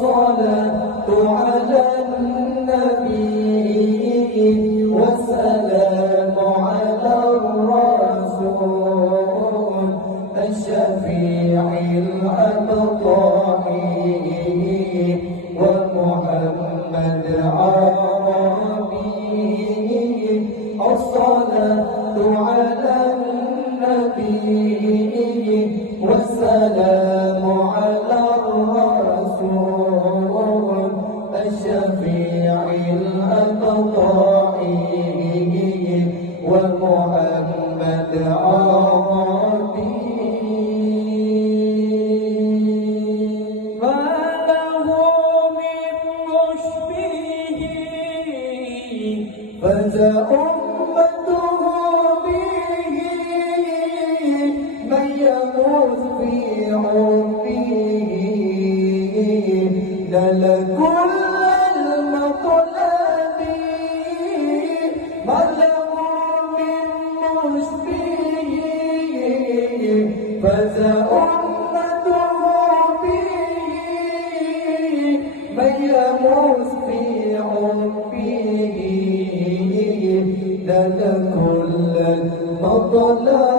الصلاة على النبي والسلام على الرسول الشفيع الأبطال ومحمد عربي. الصلاة على النبي والسلام على الرسول الشفيع الأبطال ومحمد عربي. ما له من مشبه فذا أمته به من يموت في عرفه نال كل المطلب. ما له من مشبه فذا أمته به من يموت في عرفه نال كل المطلب.